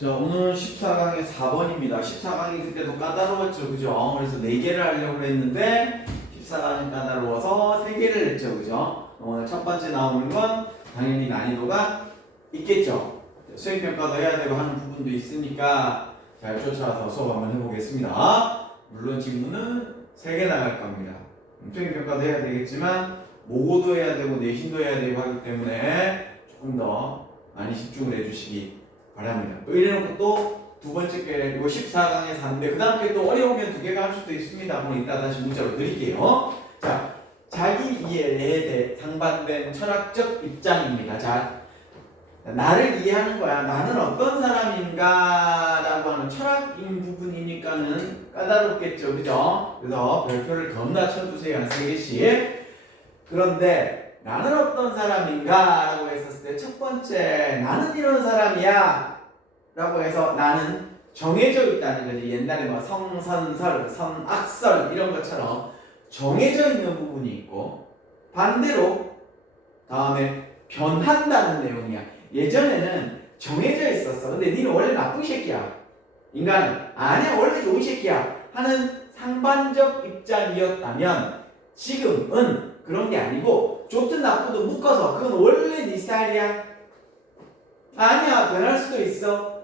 자, 오늘 14강의 4번입니다. 14강이 그때도 까다로웠죠. 그죠? 그래서 4개를 하려고 했는데 14강이 까다로워서 3개를 했죠. 그죠? 오늘 첫 번째 나오는 건 당연히 난이도가 있겠죠. 수행평가도 해야 되고 하는 부분도 있으니까 잘 쫓아와서 수업 한번 해보겠습니다. 물론 질문은 3개 나갈 겁니다. 수행평가도 해야 되겠지만 모고도 해야 되고 내신도 해야 되고 하기 때문에 조금 더 많이 집중을 해주시기 바랍니다. 이래놓고 또 두 번째 게 이거 14강에 4인데 그 다음 게 또 어려우면 2개가 할 수도 있습니다. 그럼 이따 다시 문자로 드릴게요. 자, 자기 이해에 대해 상반된 철학적 입장입니다. 자, 나를 이해하는 거야. 나는 어떤 사람인가 라고 하는 철학인 부분이니까는 까다롭겠죠. 그죠? 그래서 별표를 겁나 쳐주세요. 한 3개씩. 그런데 나는 어떤 사람인가 라고 했었을 때 첫 번째 나는 이런 사람이야 라고 해서 나는 정해져 있다는 거지. 옛날에 뭐 성선설, 선악설 이런 것처럼 정해져 있는 부분이 있고 반대로 다음에 변한다는 내용이야. 예전에는 정해져 있었어. 근데 니는 원래 나쁜 새끼야. 인간은 아니야 원래 좋은 새끼야 하는 상반적 입장이었다면 지금은 그런 게 아니고 좋든 나쁘든 묶어서 그건 원래 네 스타일이야. 아니야 변할 수도 있어.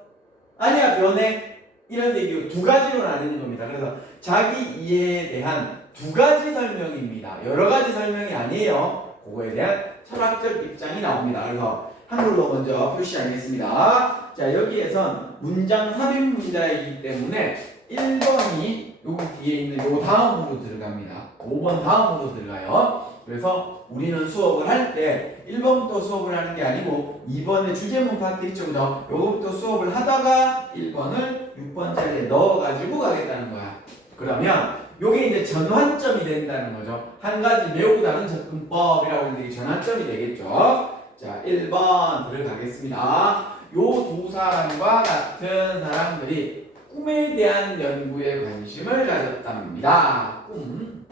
아니야 변해. 이런 얘기로 두 가지로 나뉘는 겁니다. 그래서 자기 이해에 대한 두 가지 설명입니다. 여러 가지 설명이 아니에요. 그거에 대한 철학적 입장이 나옵니다. 그래서 한글로 먼저 표시하겠습니다. 자, 여기에선 문장 삽입 문자이기 때문에 1번이 요거 뒤에 있는 요 다음으로 들어갑니다. 5번 다음으로 들어가요. 그래서 우리는 수업을 할 때 1번부터 수업을 하는 게 아니고 2번의 주제문 파트 있죠. 그죠? 요거부터 수업을 하다가 1번을 6번 자리에 넣어가지고 가겠다는 거야. 그러면 요게 이제 전환점이 된다는 거죠. 한 가지 매우 다른 접근법이라고 하는데 전환점이 되겠죠. 자, 1번 들어가겠습니다. 요 두 사람과 같은 사람들이 꿈에 대한 연구에 관심을 가졌답니다. 꿈.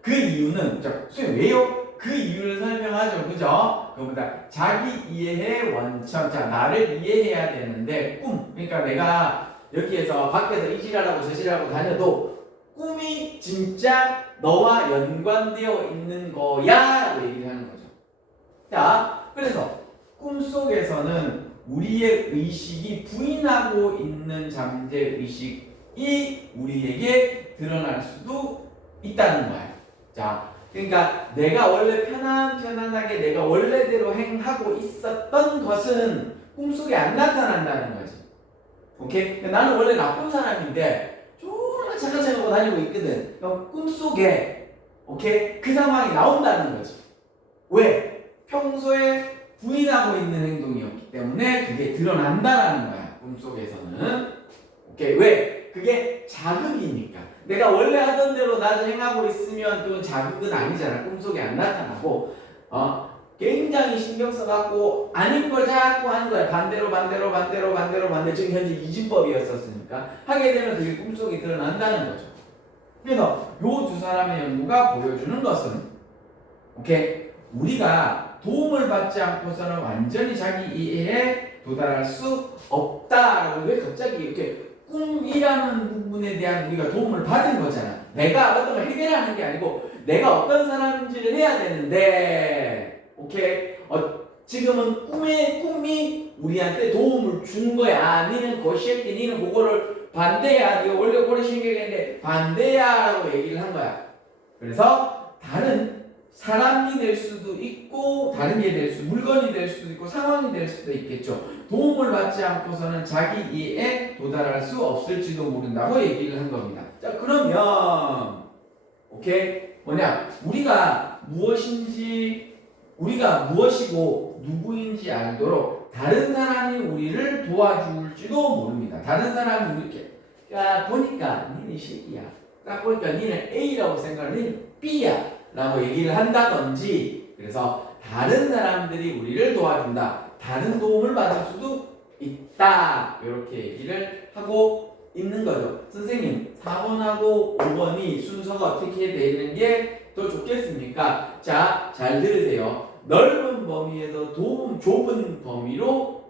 그 이유는, 자, 선생님 왜요? 그 이유를 설명하죠. 그죠? 그보다 자기 이해의 원천. 자, 나를 이해해야 되는데 꿈. 그러니까 내가 여기에서 밖에서 이 지랄하고 저 지랄하고 다녀도 꿈이 진짜 너와 연관되어 있는 거야 라고 얘기를 하는 거죠. 자, 그래서 꿈속에서는 우리의 의식이 부인하고 있는 잠재의식이 우리에게 드러날 수도 있다는 거예요. 자, 그러니까 내가 원래 편안하게 내가 원래대로 행하고 있었던 것은 꿈속에 안 나타난다는 거지. 오케이? 그러니까 나는 원래 나쁜 사람인데 졸라 착한 척하고 다니고 있거든. 그럼 꿈속에 오케이? 그 상황이 나온다는 거지. 왜? 평소에 부인하고 있는 행동이었기 때문에 그게 드러난다라는 거야. 꿈속에서는. 오케이? 왜? 그게 자극이니까. 내가 원래 하던 대로 나도 행하고 있으면 그건 자극은 아니잖아. 꿈속에 안 나타나고 굉장히 신경 써갖고 아닌 걸 자꾸 하는 거야. 반대로 지금 현재 이진법이었었으니까 하게 되면 그게 꿈속에 드러난다는 거죠. 그래서 요 두 사람의 연구가 보여주는 것은 오케이? 우리가 도움을 받지 않고서는 완전히 자기 이해에 도달할 수 없다라고. 왜 갑자기 이렇게 꿈이라는 부분에 대한 우리가 도움을 받은 거잖아. 내가 어떤 걸 해결하는 게 아니고 내가 어떤 사람인지를 해야 되는데 오케이? 지금은 꿈이 우리한테 도움을 준 거야. 니는 고시했기 니는 그거를 반대야. 네가 원래 그런 신경인데 반대야 라고 얘기를 한 거야. 그래서 다른 사람이 될 수도 있고 다른 게 될 수, 물건이 될 수도 있고 상황이 될 수도 있겠죠. 도움을 받지 않고서는 자기 이해에 도달할 수 없을지도 모른다고 얘기를 한 겁니다. 자, 그러면 오케이? 뭐냐? 우리가 무엇이고 누구인지 알도록 다른 사람이 우리를 도와줄지도 모릅니다. 다른 사람이 이렇게 보니까 니는 새끼야. 딱 보니까 니는 A라고 생각을 니는 B야 라고 얘기를 한다든지. 그래서 다른 사람들이 우리를 도와준다. 다른 도움을 받을 수도 있다. 이렇게 얘기를 하고 있는 거죠. 선생님 4번하고 5번이 순서가 어떻게 되는 게 더 좋겠습니까? 자, 잘 들으세요. 넓은 범위에서 좁은 범위로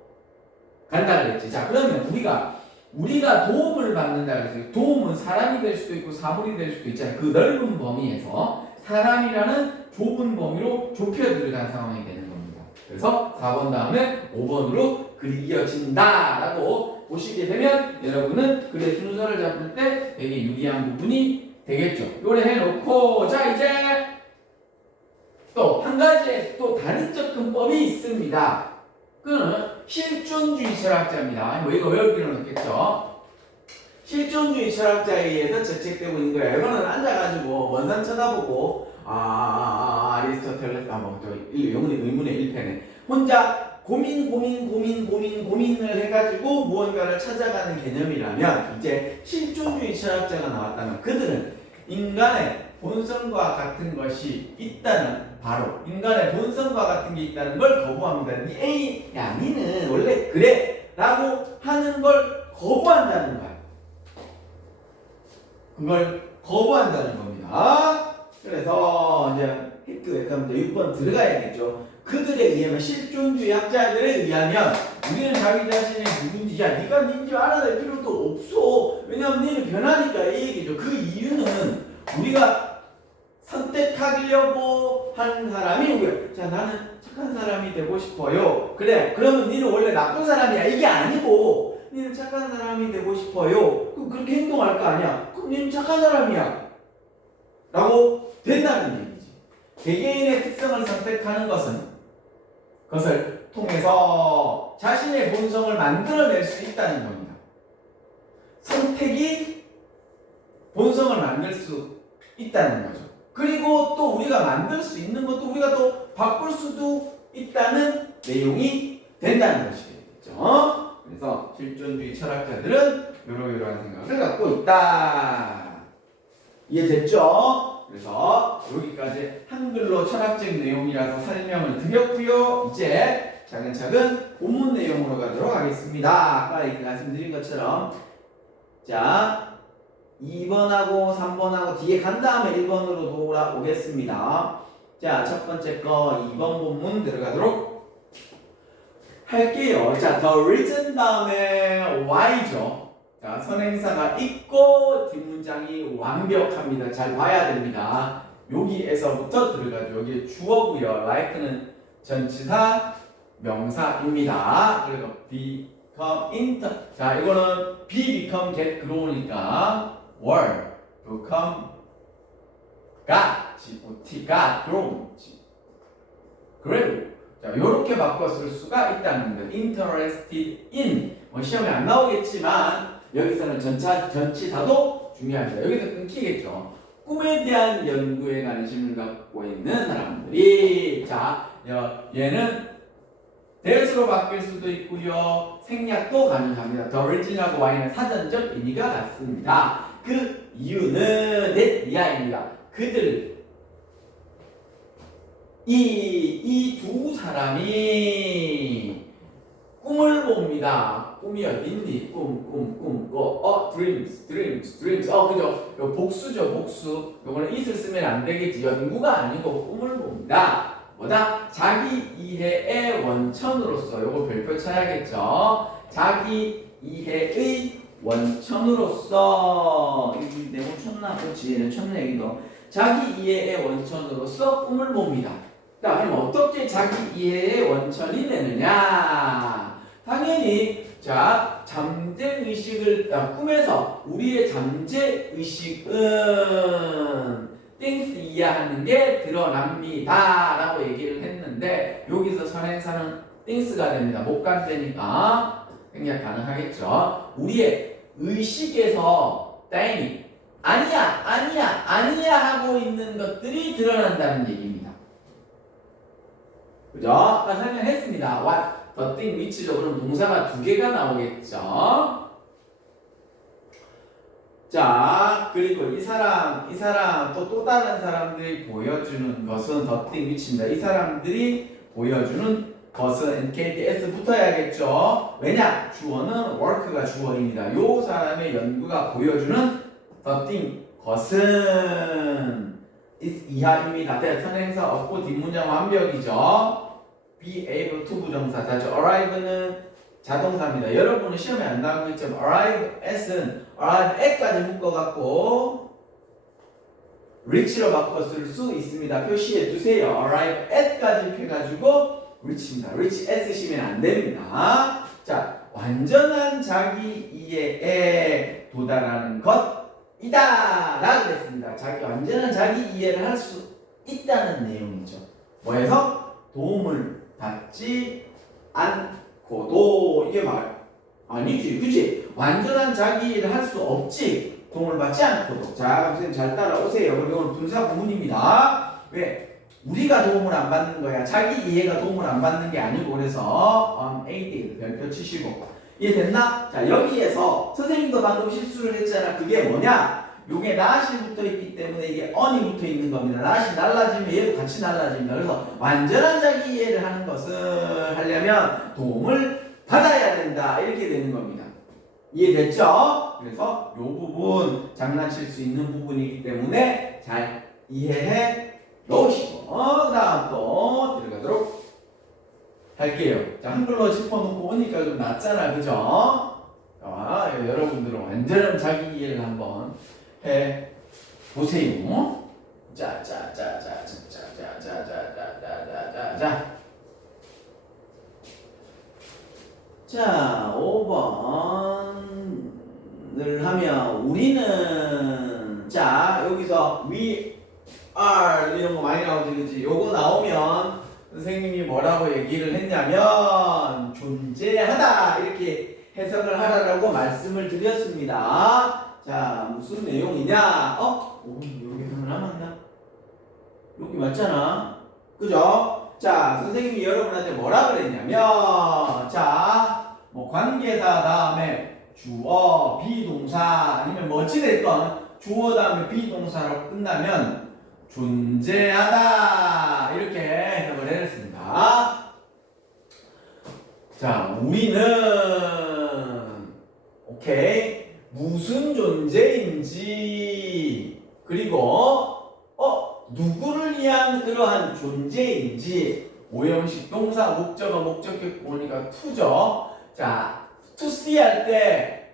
간다 그랬지. 자, 그러면 우리가 도움을 받는다 그랬지. 도움은 사람이 될 수도 있고 사물이 될 수도 있잖아요. 그 넓은 범위에서 사람이라는 좁은 범위로 좁혀 들어간 상황이 되는 겁니다. 그래서 4번 다음에 5번으로 글이 이어진다라고 보시게 되면 여러분은 글의 순서를 잡을 때 되게 유리한 부분이 되겠죠. 요래 해놓고 자 이제 또 한 가지 또 다른 접근법이 있습니다. 그는 실존주의 철학자입니다. 뭐 이거 외울 필요는 없겠죠. 실존주의 철학자에 의해서 채택되고 있는 거예요. 이거는 앉아가지고 먼산 쳐다보고 아리스토텔레스 뭐 영문의 의문의 1편에 혼자 고민을 해가지고 무언가를 찾아가는 개념이라면 이제 실존주의 철학자가 나왔다면 그들은 인간의 본성과 같은 것이 있다는 바로 인간의 본성과 같은 게 있다는 걸 거부합니다. 에이 야 니는 원래 그래 라고 하는 걸 거부한다는 거야. 그걸 거부한다는 겁니다. 그래서 이제 히트에 6번 들어가야겠죠. 그들에 의하면 실존주의 학자들에 의하면 우리는 자기 자신의 누군지 야 네가 뭔지 알아낼 필요도 없어. 왜냐하면 너는 변하니까 이 얘기죠. 그 이유는 우리가 선택하려고 하는 사람이 누구야? 자 나는 착한 사람이 되고 싶어요. 그래 그러면 너는 원래 나쁜 사람이야 이게 아니고 너는 착한 사람이 되고 싶어요. 그럼 그렇게 행동할 거 아니야. 그럼 너는 착한 사람이야 라고 된다는 얘기지. 개개인의 특성을 선택하는 것을 통해서 자신의 본성을 만들어낼 수 있다는 겁니다. 선택이 본성을 만들 수 있다는 거죠. 그리고 또 우리가 만들 수 있는 것도 우리가 또 바꿀 수도 있다는 내용이 된다는 것이겠죠. 그래서 실존주의 철학자들은 이러한 생각을 갖고 있다. 이해됐죠? 그래서 여기까지 한글로 철학적 내용이라서 설명을 드렸고요. 이제 차근차근 본문 내용으로 가도록 하겠습니다. 아까 말씀드린 것처럼 자 2번하고 3번하고 뒤에 간 다음에 1번으로 돌아오겠습니다. 자, 첫 번째 거 2번 본문 들어가도록 할게요. 자, the reason 다음에 why죠. 자, 선행사가 있고 뒷문장이 완벽합니다. 잘 봐야 됩니다. 여기에서부터 들어가죠. 여기 주어고요. like는 전치사 명사입니다. 그리고 become into 자, 이거는 be become get grow니까 were, become, got, got, grown, grew. 자, 요렇게 바꿔 쓸 수가 있다는 거예요. interested in. 뭐 시험에 안 나오겠지만 여기서는 전치사도 중요합니다. 여기서 끊기겠죠. 꿈에 대한 연구에 관심을 갖고 있는 사람들이 자, 얘는 대수로 바뀔 수도 있고요. 생략도 가능합니다. The origin하고 Y는 사전적 의미가 같습니다. 그 이유는 이하입니다. 그들 이 두 사람이 꿈을 봅니다. 꿈이 어딨니? 꿈. dreams. 그죠? 요 복수죠, 복수. 요거는 it을 쓰면 안 되겠지. 연구가 아니고 꿈을 봅니다. 뭐다? 자기 이해의 원천으로서 요거 별표 쳐야겠죠. 자기 이해의 원천으로서 이 내용 쳤나? 그렇지, 쳤네 여기도. 자기 이해의 원천으로서 꿈을 봅니다. 자, 그럼 어떻게 자기 이해의 원천이 되느냐? 당연히 자 잠재 의식을 꿈에서 우리의 잠재 의식은 things 이해하는 게 드러납니다 라고 얘기를 했는데 여기서 선행사는 things가 됩니다. 못 간다니까 생략 가능하겠죠. 우리의 의식에서 다행히 아니야 하고 있는 것들이 드러난다는 얘기입니다. 그죠? 아까 설명했습니다. what, the thing, which죠. 그럼 동사가 두 개가 나오겠죠. 자, 그리고 이 사람 또 다른 사람들이 보여주는 것은 the thing, which입니다. 이 사람들이 보여주는 것은 NKTS 붙어야겠죠. 왜냐? 주어는 work가 주어입니다. 요 사람의 연구가 보여주는 the thing, 것은 is 이하입니다. 선행사 없고 뒷문장 완벽이죠. be able to 부정사 다죠. arrive는 자동사입니다. 여러분은 시험에 안 나오고 있죠. arrive at은 arrive at까지 묶어갖고 reach로 바꿔 쓸 수 있습니다. 표시해 두세요. arrive at까지 펴가지고 reach입니다. reach at 쓰시면 안 됩니다. 자, 완전한 자기 이해에 도달하는 것이다 라고 했습니다. 완전한 자기 이해를 할 수 있다는 내용이죠. 뭐해서? 도움을 받지 않고도 이게 아니지, 그치? 완전한 자기 이해를 할 수 없지. 도움을 받지 않고도. 자, 선생님 잘 따라오세요. 그럼 이건 분사 구문입니다. 왜? 우리가 도움을 안 받는 거야. 자기 이해가 도움을 안 받는 게 아니고 그래서 unaided 별표 치시고 이해됐나? 자, 여기에서 선생님도 방금 실수를 했잖아. 그게 뭐냐? 요게 not이 붙어 있기 때문에 이게 on이 붙어 있는 겁니다. not이 날라지면 얘도 같이 날라집니다. 그래서 완전한 자기 이해를 하는 것을 하려면 도움을 받아야 된다. 이렇게 되는 겁니다. 이해됐죠? 그래서 요 부분 장난칠 수 있는 부분이기 때문에 잘 이해해 놓으시고 그 다음 또 들어가도록 할게요. 자, 한글로 짚어놓고 오니까 좀 낫잖아, 그죠? 자, 여러분들은 완전한 자기 이해를 한번 해 보세요. 자, 5번을 하면 우리는 자, 여기서 we are 이런 거 많이 나오지, 그치? 요거 나오면 선생님이 뭐라고 얘기를 했냐면 존재하다 이렇게 해석을 하라고 말씀을 드렸습니다. 자, 무슨 내용이냐? 여기 하나 남았나? 여기 맞잖아, 그죠? 자, 선생님이 여러분한테 뭐라 그랬냐면 자, 뭐 관계사 다음에 주어, 비동사 아니면 뭐 어찌됐건 주어 다음에 비동사로 끝나면 존재하다 이렇게 해석을 해냈습니다. 자, 우리는 오케이 무슨 존재인지 그리고 누구를 위한 그러한 존재인지 오형식 동사 목적어 목적격 보니까 to죠. 자, to see 할 때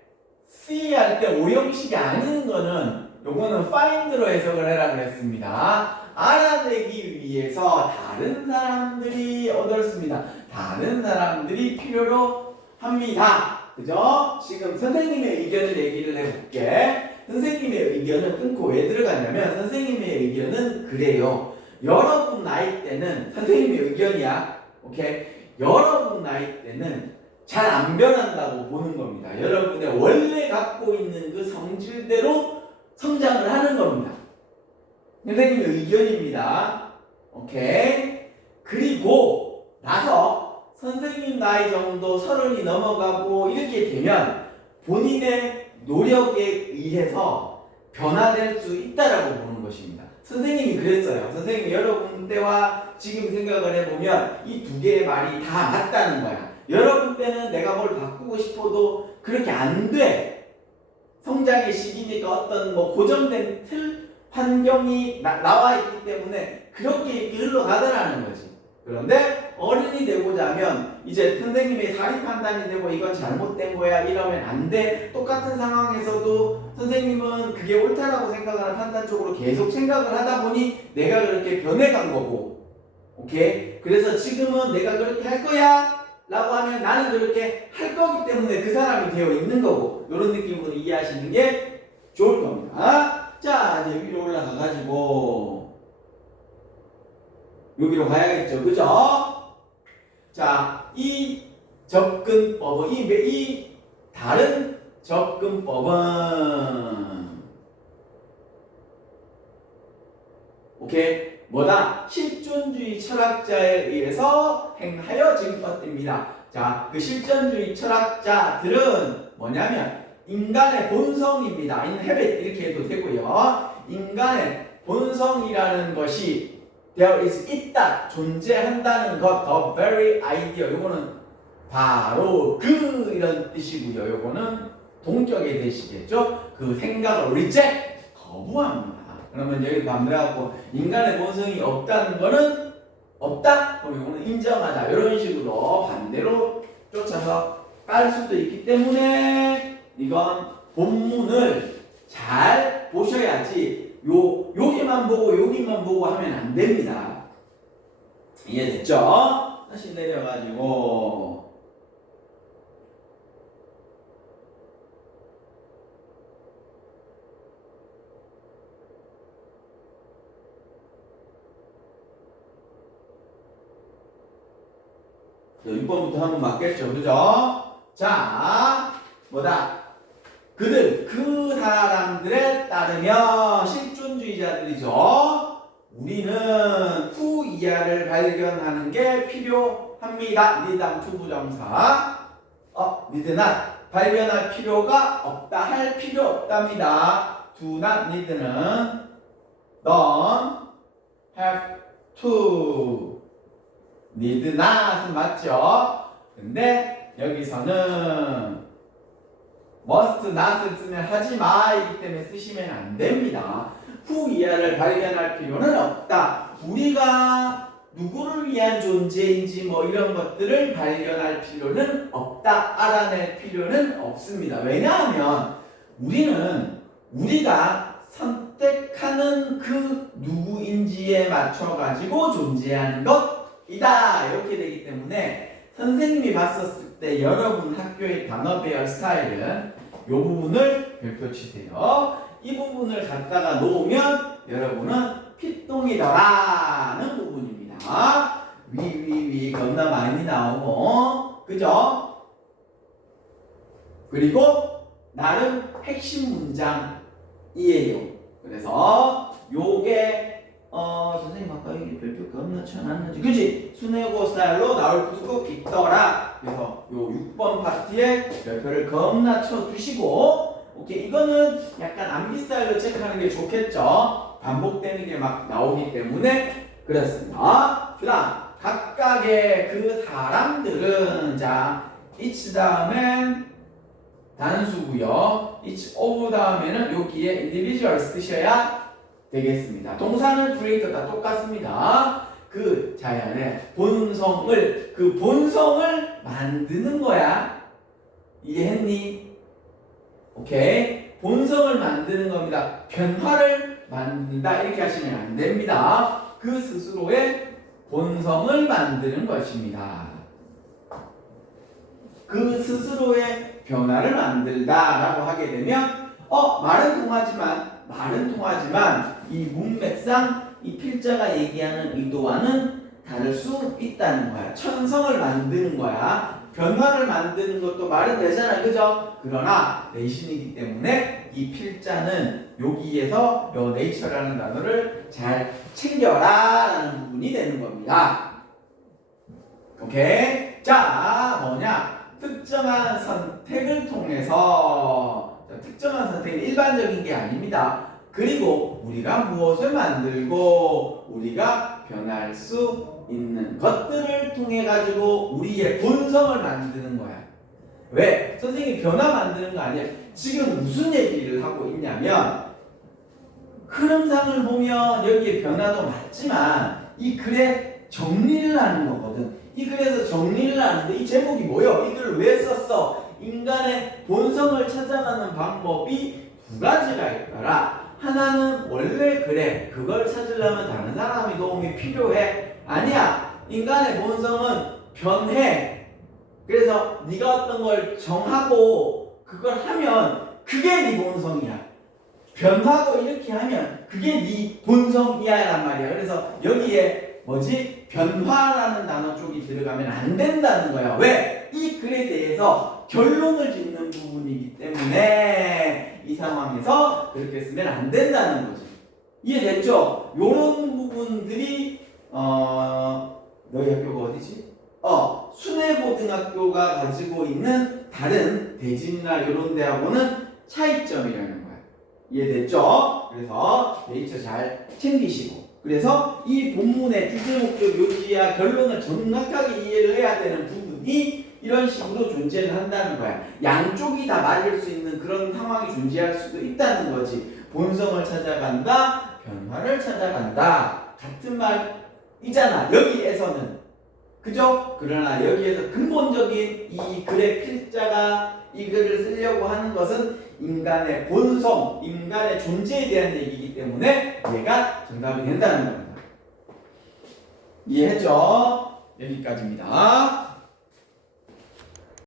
오형식이 아닌 거는 요거는 find로 해석을 해라 그랬습니다. 알아내기 위해서 다른 사람들이 얻었습니다. 다른 사람들이 필요로 합니다. 그죠? 지금 선생님의 의견을 얘기를 해볼게. 선생님의 의견을 끊고 왜 들어갔냐면 선생님의 의견은 그래요. 여러분 나이 때는 선생님의 의견이야. 오케이? 여러분 나이 때는 잘 안 변한다고 보는 겁니다. 여러분의 원래 갖고 있는 그 성질대로 성장을 하는 겁니다. 선생님의 의견입니다. 오케이? 그리고 나서 선생님 나이 정도 30이 넘어가고 이렇게 되면 본인의 노력에 의해서 변화될 수 있다라고 보는 것입니다. 선생님이 그랬어요. 선생님이 여러분 때와 지금 생각을 해보면 이 두 개의 말이 다 맞다는 거야. 여러분 때는 내가 뭘 바꾸고 싶어도 그렇게 안 돼. 성장의 시기니까 어떤 뭐 고정된 틀 환경이 나와 있기 때문에 그렇게 흘러가더라는 거지. 그런데 어른이 되고자 하면 이제 선생님의 사리 판단이 되고 이건 잘못된 거야 이러면 안 돼. 똑같은 상황에서도 선생님은 그게 옳다라고 생각하는 판단적으로 계속 생각을 하다 보니 내가 그렇게 변해간 거고, 오케이? 그래서 지금은 내가 그렇게 할 거야 라고 하면 나는 그렇게 할 거기 때문에 그 사람이 되어 있는 거고, 이런 느낌으로 이해하시는 게 좋을 겁니다. 자, 이제 위로 올라가가지고 여기로 가야겠죠, 그죠? 자, 이 접근법은 이 다른 접근법은 오케이 뭐다? 실존주의 철학자에 의해서 행하여진 것입니다. 자, 그 실존주의 철학자들은 뭐냐면 인간의 본성입니다. in habit 이렇게 해도 되고요. 인간의 본성이라는 것이 there is 있다, 존재한다는 것, the very idea. 요거는 바로 그 이런 뜻이고요. 요거는 동격의 뜻이겠죠. 그 생각을 reject, 거부합니다. 그러면 여기 반대하고 인간의 본성이 없다는 거는 없다? 그럼 요거는 인정하자. 이런 식으로 반대로 쫓아서 깔 수도 있기 때문에 이건 본문을 잘 보셔야지 여기만 보고 하면 안 됩니다. 이해됐죠? 다시 내려가지고 자, 6번부터 한번 맞겠죠, 그죠? 자, 뭐다? 그 사람들에 따르면 실존주의자들이죠. 우리는 후 이하를 발견하는 게 필요합니다. 니다음 투부정사. need not. 발견할 필요가 없다. 할 필요 없답니다. do not need는 don't have to. need not은 맞죠? 근데 여기서는 must not을 쓰면 하지마이기 때문에 쓰시면 안 됩니다. 후 이하를 발견할 필요는 없다. 우리가 누구를 위한 존재인지 뭐 이런 것들을 발견할 필요는 없다. 알아낼 필요는 없습니다. 왜냐하면 우리가 선택하는 그 누구인지에 맞춰 가지고 존재하는 것이다. 이렇게 되기 때문에 선생님이 봤었을 때 여러분 학교의 단어 배열 스타일은 이 부분을 별표 치세요. 이 부분을 갖다가 놓으면 여러분은 피똥이더라는 부분입니다. 위 겁나 많이 나오고 그죠? 그리고 나름 핵심 문장이에요. 그래서 요게 선생님 아까 여기 별표 겁나 쳐놨는지 그지? 순회고 스타일로 나올 부수고 있더라. 그래서 요 6번 파트에 별표를 겁나 쳐주시고 오케이. 이거는 약간 암기 스타일로 체크하는 게 좋겠죠. 반복되는 게 막 나오기 때문에 그렇습니다. 그 다음 각각의 그 사람들은 자 each 다음엔 단수고요. each of 다음에는 여기에 individual 쓰셔야 되겠습니다. 동사는 creator 다 똑같습니다. 그 자연의 본성을 만드는 거야. 이해했니? 오케이. 본성을 만드는 겁니다. 변화를 만든다 이렇게 하시면 안 됩니다. 그 스스로의 본성을 만드는 것입니다. 그 스스로의 변화를 만들다라고 하게 되면 말은 통하지만 이 문맥상 이 필자가 얘기하는 의도와는 다를 수 있다는 거야. 천성을 만드는 거야. 변화를 만드는 것도 말은 되잖아, 그죠? 그러나 내신이기 때문에 이 필자는 여기에서 요 nature라는 단어를 잘 챙겨라라는 부분이 되는 겁니다. 오케이? 자, 뭐냐? 특정한 선택을 통해서 특정한 선택은 일반적인 게 아닙니다. 그리고 우리가 무엇을 만들고 우리가 변할 수 있는 것들을 통해 가지고 우리의 본성을 만드는 거야. 왜? 선생님이 변화 만드는 거 아니야. 지금 무슨 얘기를 하고 있냐면 흐름상을 보면 여기에 변화도 맞지만 이 글에 정리를 하는 거거든. 이 글에서 정리를 하는데 이 제목이 뭐예요? 이 글을 왜 썼어? 인간의 본성을 찾아가는 방법이 두 가지가 있더라. 하나는 원래 그래. 그걸 찾으려면 다른 사람의 도움이 필요해. 아니야. 인간의 본성은 변해. 그래서 네가 어떤 걸 정하고 그걸 하면 그게 네 본성이야. 변하고 이렇게 하면 그게 네 본성이야란 말이야. 그래서 여기에 변화라는 단어 쪽이 들어가면 안 된다는 거야. 왜? 이 글에 대해서 결론을 짓는 부분이기 때문에 이 상황에서 그렇게 쓰면 안 된다는 거지. 이해됐죠? 요런 부분들이 너희 학교가 어디지? 순회고등학교가 가지고 있는 다른 대진이나 이런 데하고는 차이점이라는 거야. 이해됐죠? 그래서 네이처 잘 챙기시고 그래서 이 본문의 주제, 목적, 요지와 결론을 정확하게 이해를 해야 되는 부분이 이런 식으로 존재를 한다는 거야. 양쪽이 다 맞을 수 있는 그런 상황이 존재할 수도 있다는 거지. 본성을 찾아간다, 변화를 찾아간다. 같은 말이잖아. 여기에서는. 그죠? 그러나 여기에서 근본적인 이 글의 필자가 이 글을 쓰려고 하는 것은 인간의 본성, 인간의 존재에 대한 얘기이기 때문에 얘가 정답이 된다는 겁니다. 이해했죠? 여기까지입니다.